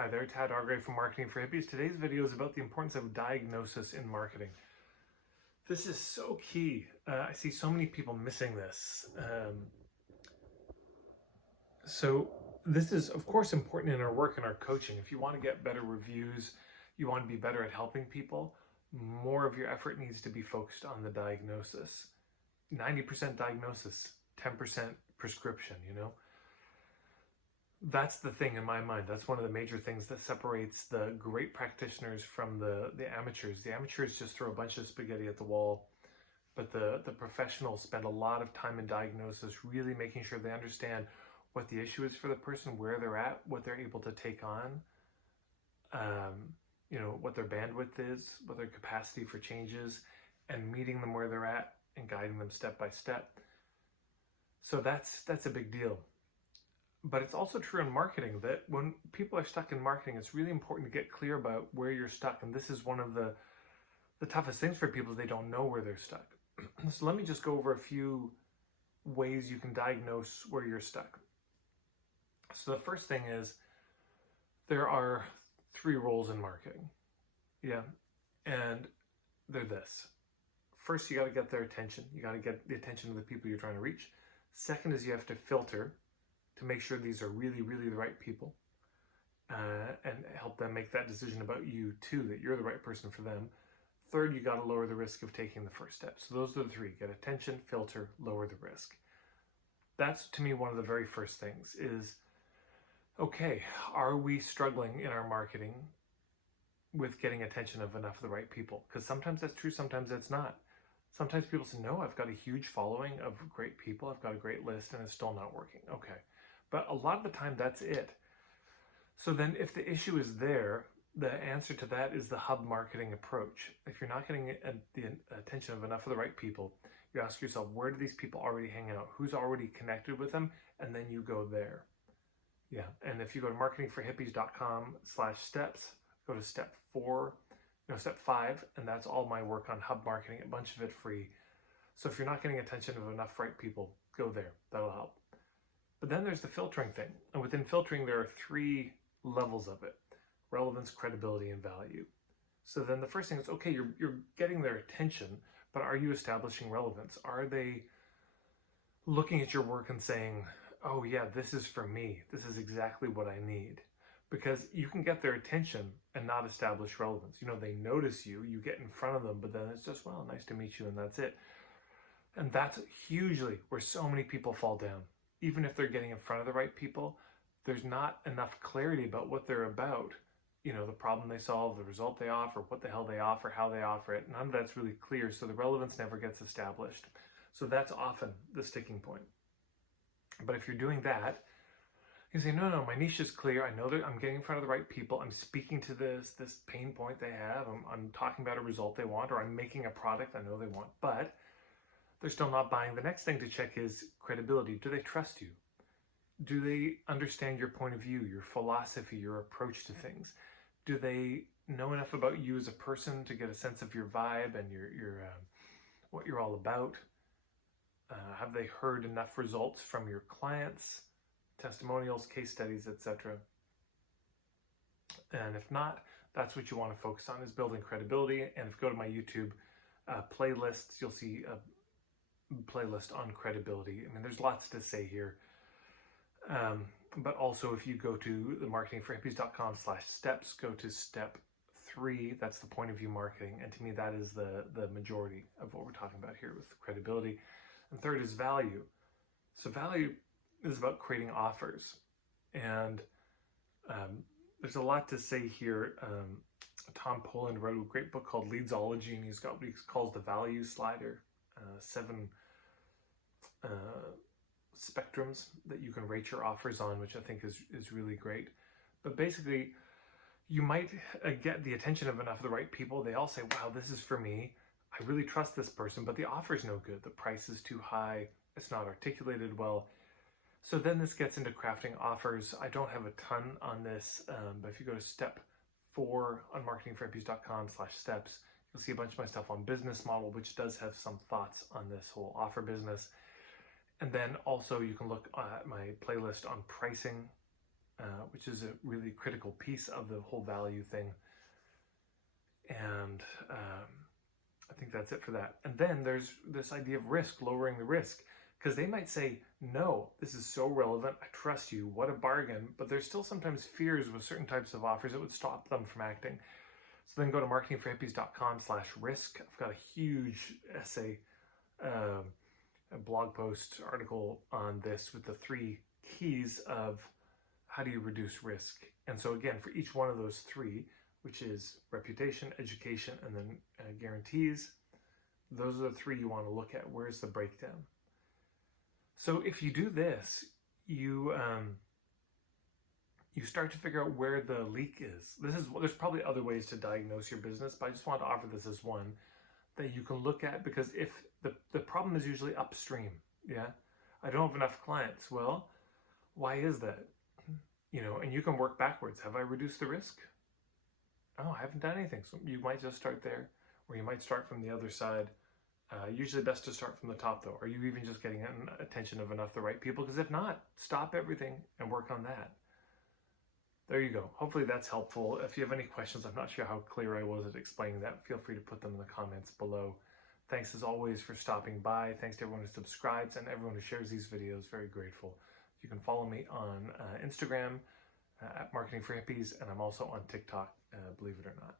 Hi there, Tad Argray from Marketing for Hippies. Today's video is about the importance of diagnosis in marketing. This is so key. I see so many people missing this. So this is, of course, important in our work and our coaching. If you want to get better reviews, you want to be better at helping people, more of your effort needs to be focused on the diagnosis. 90% diagnosis, 10% prescription, That's the thing in my mind. That's one of the major things that separates the great practitioners from the amateurs. The amateurs just throw a bunch of spaghetti at the wall, but the professionals spend a lot of time in diagnosis, really making sure they understand what the issue is for the person, where they're at, what they're able to take on, what their bandwidth is, what their capacity for change is, and meeting them where they're at and guiding them step by step. So that's a big deal. But it's also true in marketing that when people are stuck in marketing, it's really important to get clear about where you're stuck. And this is one of the toughest things for people is they don't know where they're stuck. So let me just go over a few ways you can diagnose where you're stuck. So the first thing is there are 3 roles in marketing. Yeah. And they're this. First, you got to get their attention. You got to get the attention of the people you're trying to reach. Second is you have to filter to make sure these are really, really the right people, and help them make that decision about you too, that you're the right person for them. Third, you got to lower the risk of taking the first step. So those are the 3: get attention, filter, lower the risk. That's, to me, one of the very first things is, okay, are we struggling in our marketing with getting attention of enough of the right people? Because sometimes that's true, sometimes that's not. Sometimes people say, no, I've got a huge following of great people, I've got a great list, and it's still not working. Okay. But a lot of the time, that's it. So then if the issue is there, the answer to that is the hub marketing approach. If you're not getting the attention of enough of the right people, you ask yourself, where do these people already hang out? Who's already connected with them? And then you go there. Yeah. And if you go to marketingforhippies.com/steps, go to step 5, and that's all my work on hub marketing, a bunch of it free. So if you're not getting attention of enough right people, go there. That'll help. But then there's the filtering thing. And within filtering, there are 3 levels of it: relevance, credibility, and value. So then the first thing is, okay, you're getting their attention, but are you establishing relevance? Are they looking at your work and saying, oh yeah, this is for me. This is exactly what I need. Because you can get their attention and not establish relevance. They notice you, you get in front of them, but then it's just, well, nice to meet you, and that's it. And that's hugely where so many people fall down. Even if they're getting in front of the right people, there's not enough clarity about what they're about. The problem they solve, the result they offer, what the hell they offer, how they offer it. None of that's really clear, so the relevance never gets established. So that's often the sticking point. But if you're doing that, you say, no, my niche is clear. I know that I'm getting in front of the right people. I'm speaking to this pain point they have. I'm talking about a result they want, or I'm making a product I know they want, but they're still not buying. The next thing to check is credibility. Do they trust you? Do they understand your point of view, your philosophy, your approach to things? Do they know enough about you as a person to get a sense of your vibe and your what you're all about? Have they heard enough results from your clients, testimonials, case studies, etc.? And if not, that's what you want to focus on, is building credibility. And if you go to my YouTube playlists, you'll see a playlist on credibility. I mean, there's lots to say here. But also, if you go to the marketingforhippies.com/steps, go to step 3, that's the point of view marketing. And to me, that is the majority of what we're talking about here with credibility. And third is value. So value is about creating offers. And there's a lot to say here. Tom Poland wrote a great book called Leadsology, and he's got what he calls the value slider. 7 spectrums that you can rate your offers on, which I think is really great. But basically, you might get the attention of enough of the right people. They all say, wow, this is for me. I really trust this person, but the offer is no good. The price is too high. It's not articulated well. So then this gets into crafting offers. I don't have a ton on this, but if you go to step 4 on marketingforhippies.com/steps, you'll see a bunch of my stuff on business model, which does have some thoughts on this whole offer business. And then also you can look at my playlist on pricing, which is a really critical piece of the whole value thing. And I think that's it for that. And then there's this idea of risk, lowering the risk, because they might say, no, this is so relevant, I trust you, what a bargain, but there's still sometimes fears with certain types of offers that would stop them from acting. So then go to marketingforhippies.com/risk. I've got a huge essay, a blog post article on this with the 3 keys of how do you reduce risk. And so again, for each one of those 3, which is reputation, education, and then guarantees, those are the 3 you want to look at. Where's the breakdown? So if you do this, you start to figure out where the leak is. There's probably other ways to diagnose your business, but I just want to offer this as one that you can look at, because if the problem is usually upstream, yeah, I don't have enough clients. Well, why is that? And you can work backwards. Have I reduced the risk? Oh, I haven't done anything. So you might just start there, or you might start from the other side. Usually best to start from the top though. Are you even just getting attention of enough the right people? Because if not, stop everything and work on that. There you go. Hopefully that's helpful. If you have any questions, I'm not sure how clear I was at explaining that, feel free to put them in the comments below. Thanks as always for stopping by. Thanks to everyone who subscribes and everyone who shares these videos. Very grateful. You can follow me on Instagram at Marketing for Hippies, and I'm also on TikTok, believe it or not.